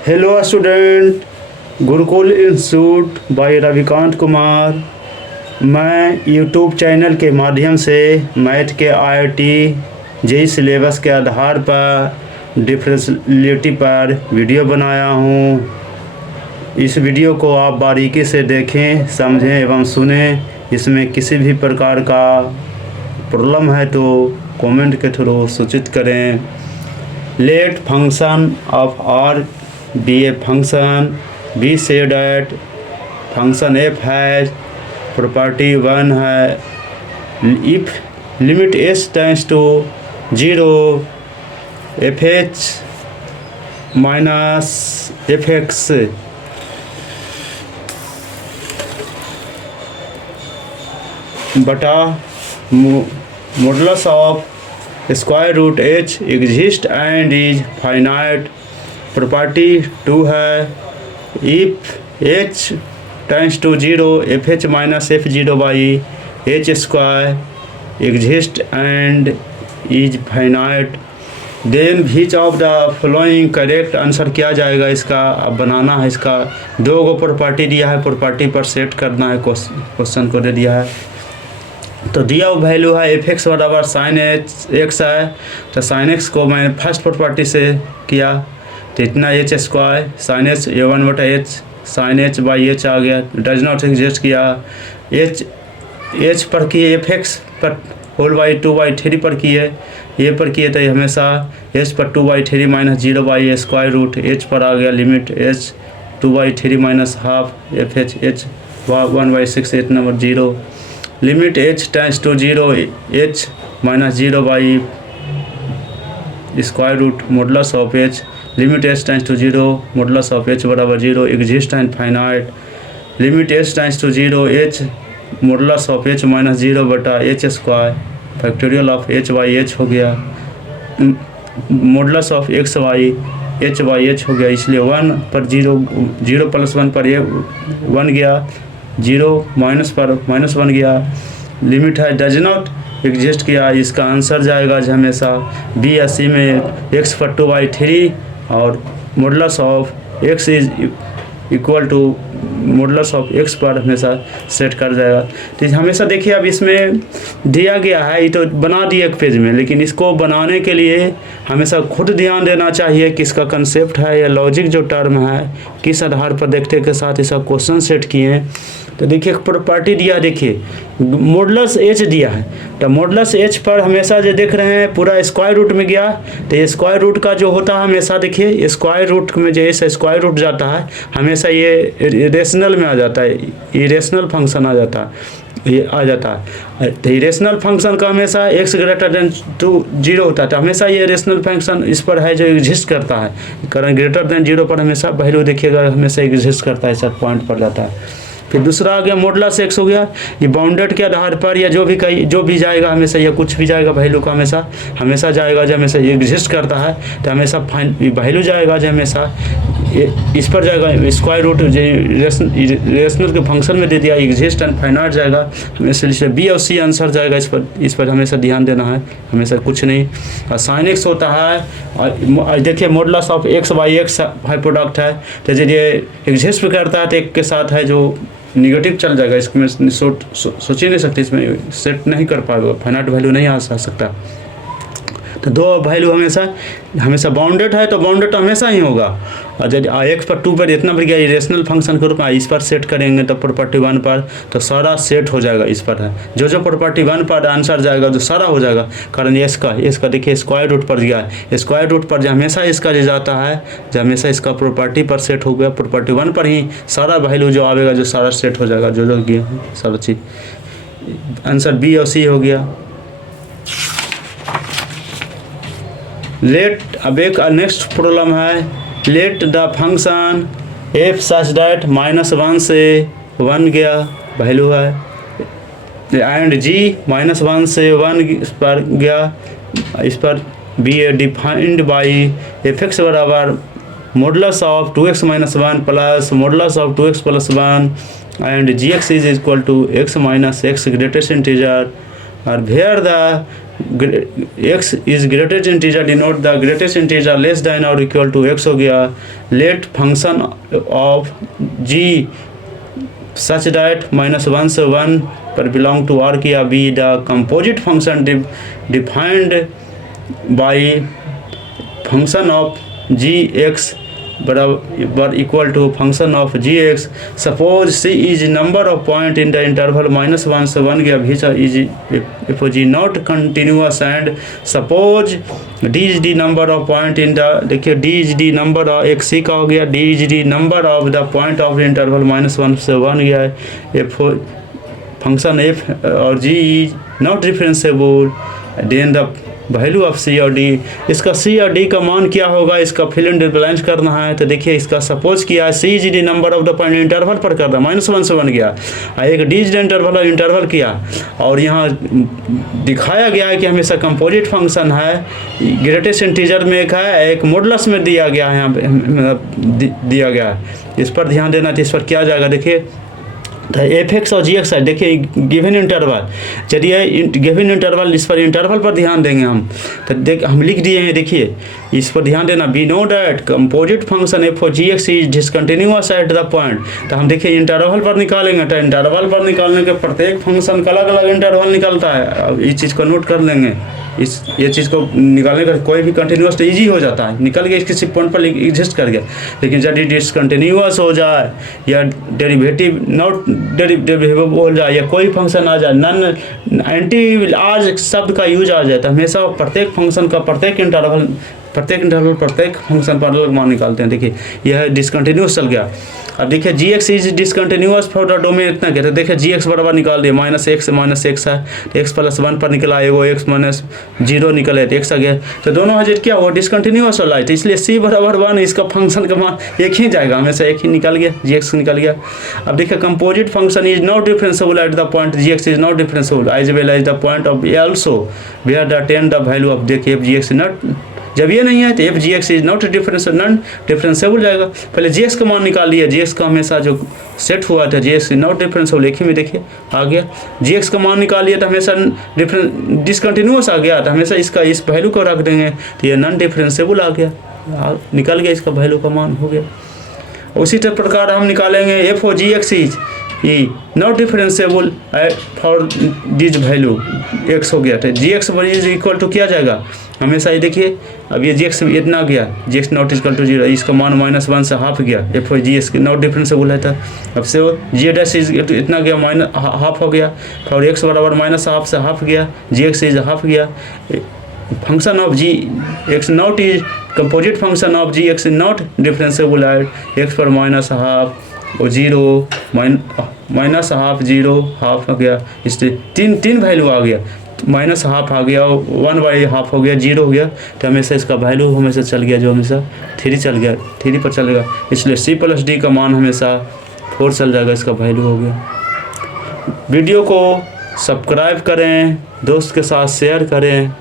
Hello student, Gurukul institute by Ravikant Kumar. मैं YouTube channel के माध्यम से मैथ के आईआईटी जेई सिलेबस के आधार पर डिफरेंशियलिटी पर वीडियो बनाया हूँ। इस वीडियो को आप बारीकी से देखें, समझें एवं सुनें। इसमें किसी भी प्रकार का प्रॉब्लम है तो कमेंट के थ्रू सूचित करें। Let function of R be a function, we say that function f has property 1 है। if limit s tends to 0 fh minus fx बटा modulus of square root h exist and is finite। Property 2 है। If h tends to 0 fh minus f0 by h square exist and is finite, then which of the following correct answer किया जाएगा। इसका अब बनाना है। इसका दो गो property दिया है, प्रॉपर्टी पर सेट करना है। क्वेश्चन को दे दिया है तो दिया हुआ वैल्यू है एफ एक्स बराबर साइन एक्स है। तो साइन एक्स को मैंने फर्स्ट प्रॉपर्टी से किया तो इतना h square sine h a one बटा h sine h by h आ गया। डज नॉट एग्जिस्ट किया। एच पर किए एफ एक्स पर होल बाई 2/3 पर किए, ए पर किए तो हमेशा एच पर 2/3 minus 0 by square root h पर आ गया। Limit h 2/3 minus half f h 1/6 8 number 0। Limit h tends to 0 h minus 0 by square root modulus of h. Limit h tends to 0 modulus of h बराबर 0 exist and finite. Limit h tends to 0 h modulus of h minus 0 बटा h square factorial of h by H हो गया। Modulus of x by H हो गया, इसलिए 1 पर 0 plus 1 पर ये 1 गया, 0 माइनस पर माइनस 1 गया। लिमिट है डज नॉट एग्जिस्ट किया। इसका आंसर जाएगा हमेशा बी या सी में x पर 2/3 और modulus of x is equal to modulus of x पर हमेशा सेट कर जाएगा। तो हमेशा देखिए अब इसमें दिया गया है, ये तो बना दिया एक पेज में, लेकिन इसको बनाने के लिए हमेशा खुद ध्यान देना चाहिए कि इसका कंसेप्ट है या लॉजिक जो टर्म है किस आधार पर देखते के साथ इसका क्वेश्चन सेट किए हैं। तो देखिए प्रॉपर्टी दिया, देखिए मॉडुलस एच दिया है तो मॉडुलस एच पर हमेशा जो देख रहे हैं पूरा स्क्वायर रूट में गया तो ये स्क्वायर रूट का जो होता है हमेशा देखिए स्क्वायर रूट में जैसे स्क्वायर रूट जाता है हमेशा ये रेशनल में आ जाता है, इरेशनल फंक्शन आ जाता है, ये आ जाता है। तो इरेशनल फंक्शन का हमेशा x ग्रेटर देन 0 होता है तो हमेशा ये रेशनल फंक्शन इस पर है जो एग्जिस्ट करता है। कारण ग्रेटर देन 0 पर हमेशा वैल्यू देखिएगा हमेशा एग्जिस्ट करता है, सब पॉइंट पर जाता है। फिर दूसरा आ गया मॉडुलस एक्स हो गया, ये बाउंडेड के आधार पर या जो भी जाएगा हमेशा या कुछ भी जाएगा वैल्यू का हमेशा जाएगा जो हमेशा एग्जिस्ट करता है तो हमेशा वैल्यू जाएगा जो हमेशा इस पर जाएगा स्क्वायर रूट रेशनल के फंक्शन में दे दिया एग्जिस्ट एंड फाइनाइट जाएगा हमेशा, इसलिए बी और सी आंसर जाएगा। इस पर हमेशा ध्यान देना है, हमेशा कुछ नहीं। और साइन एक्स होता है और देखिए modulus of x by x है प्रोडक्ट है तो यदि एग्जिस्ट भी करता है तो एक के साथ है जो निगेटिव चल जाएगा। इसमें सोच ही नहीं सकते, इसमें सेट नहीं कर पाएगा, फाइनाइट वैल्यू नहीं आ सकता। तो दो वैल्यू हमेशा बाउंडेड है तो बाउंडेड हमेशा ही होगा। और यदि एक्स पर 2 पर इतना बढ़ गया रेशनल फंक्शन के रूप में इस पर सेट करेंगे तो प्रॉपर्टी 1 पर तो सारा सेट हो जाएगा। इस पर है जो प्रॉपर्टी 1 पर आंसर जाएगा जो सारा हो जाएगा। कारण इसका देखिए स्क्वायर रूट पर गया है, स्क्वायर रूट पर जो हमेशा इसका जो जाता है जो हमेशा इसका प्रॉपर्टी पर सेट हो गया, प्रॉपर्टी 1 पर ही सारा वैल्यू जो आएगा जो सारा सेट हो जाएगा जो गया सारा चीज़। आंसर बी और सी हो गया। लेट अब एक नेक्स्ट प्रॉब्लम है, let the function F such that -1 से 1 गया वैल्यू है एंड जी -1 से 1 पर गया, इस पर be a defined by f x बराबर modulus of 2x - 1 plus modulus of 2x + 1 and g x is equal to x - x greatest integer और where the x is greatest integer denote the greatest integer less than और equal to x हो गया। Let function of g such that -1 से 1 पर belong to R किया। Be the composite function defined by function of ji X बराबर equal to function of ji X. Suppose C is number of point in the interval -1 से 1 गया। भी is if G not continuous and suppose D is D number of point in the, देखिए D is D number of एक C का हो गया। D is D number of the point of interval -1 से 1 गया है। एफ फंक्शन एफ और g is not differentiable then the value of c और डी। इसका सी और डी का मान क्या होगा, इसका फिल इन द ब्लैंक्स करना है। तो देखिए इसका सपोज किया है c g d number of the point interval पर कर रहा -1 से 1 गया। एक डी जी इंटरवल किया और यहाँ दिखाया गया है कि हमेशा कंपोजिट फंक्शन है। ग्रेटेस्ट इंटीजर में एक है, एक मॉडुलस में दिया गया है, यहाँ पे दिया गया है। इस पर ध्यान देना चाहिए। इस पर क्या जाएगा, देखिए तो एफ एक्स और जी एक्स है। देखिए गिवन इंटरवल, चलिए गिवन इंटरवल, इस पर इंटरवल पर ध्यान देंगे हम। तो हम लिख दिए हैं, देखिए इस पर ध्यान देना। We know that composite function f और g x is discontinuous at the point. तो हम देखिए इंटरवल पर निकालेंगे, तो इंटरवल पर निकालने के प्रत्येक फंक्शन का अलग अलग इंटरवल निकलता है। अब इस चीज़ को नोट कर लेंगे। ये चीज़ को निकालने का कोई भी कंटिन्यूअस तो ईजी हो जाता है, निकल गया, किसी पॉइंट पर एग्जिस्ट कर गया। लेकिन यदि डिसकंटिन्यूअस हो जाए या डेरिवेटिव नॉट डेरिवेटिव हो जाए या कोई फंक्शन आ जाए, नन एंटी आज शब्द का यूज आ जाए, तो हमेशा प्रत्येक फंक्शन का प्रत्येक इंटरवल प्रत्येक फंक्शन पर अलग मान निकालते हैं। देखिए यह डिसकंटिन्यूअस चल गया। अब देखिए g x is discontinuous for the domain इतना कहते हैं। देखिए जी एक्स बराबर निकाल दिया, -x से -x है, x +1 पर निकला, एगो x -0 निकले तो x आ गया। तो दोनों हजर क्या हुआ, डिसकंटिन्यूअस वाला है। तो इसलिए c बराबर 1, इसका फंक्शन का मान एक ही जाएगा, हमेशा एक ही निकल गया, जी एक्स निकल गया। अब देखिए composite function is not differentiable at the point g x is not differentiable as well as the point of also where the ten the value of, देखिए जी एक्स नॉट, जब ये नहीं है तो f g x is not non differentiable जाएगा। पहले जी x का मान निकाल लिया, जी एक्स का हमेशा जो सेट हुआ था जी एक्स नॉट डिफरेंशिएबल, एक ही में देखिए आ गया। जी एक्स का मान निकाल लिया तो हमेशा डिसकंटिन्यूअस आ गया, तो हमेशा इसका इस वैल्यू को रख देंगे तो ये नॉन डिफरेंशिएबल आ गया, निकल गया, इसका वैल्यू का मान हो गया। उसी प्रकार हम निकालेंगे f o g x is e not differentiable for this value x हो गया। तो g x is equal to क्या जाएगा, हमेशा ये देखिए अब ये जी एक्स इतना गया, g x not equal to 0, इसका मान -1 से हाफ गया। F g x naught differentiable है था। अब से जी डैश इज इतना गया, हाफ हो गया, और एक्स बराबर -हाफ से हाफ गया, जी एक्स इज हाफ गया। Function of ji x naught is composite function of ji x naught differentiable at x पर -हाफ और 0 -हाफ 0 हाफ हो गया। इससे तीन वैल्यू आ गया, -हाफ आ गया, 1/2 हो गया, 0 हो गया। तो हमेशा इसका वैल्यू हमेशा चल गया, जो हमेशा 3 चल गया, 3 पर चलेगा। इसलिए c + d का मान हमेशा 4 चल जाएगा, इसका वैल्यू हो गया। वीडियो को सब्सक्राइब करें, दोस्त के साथ शेयर करें।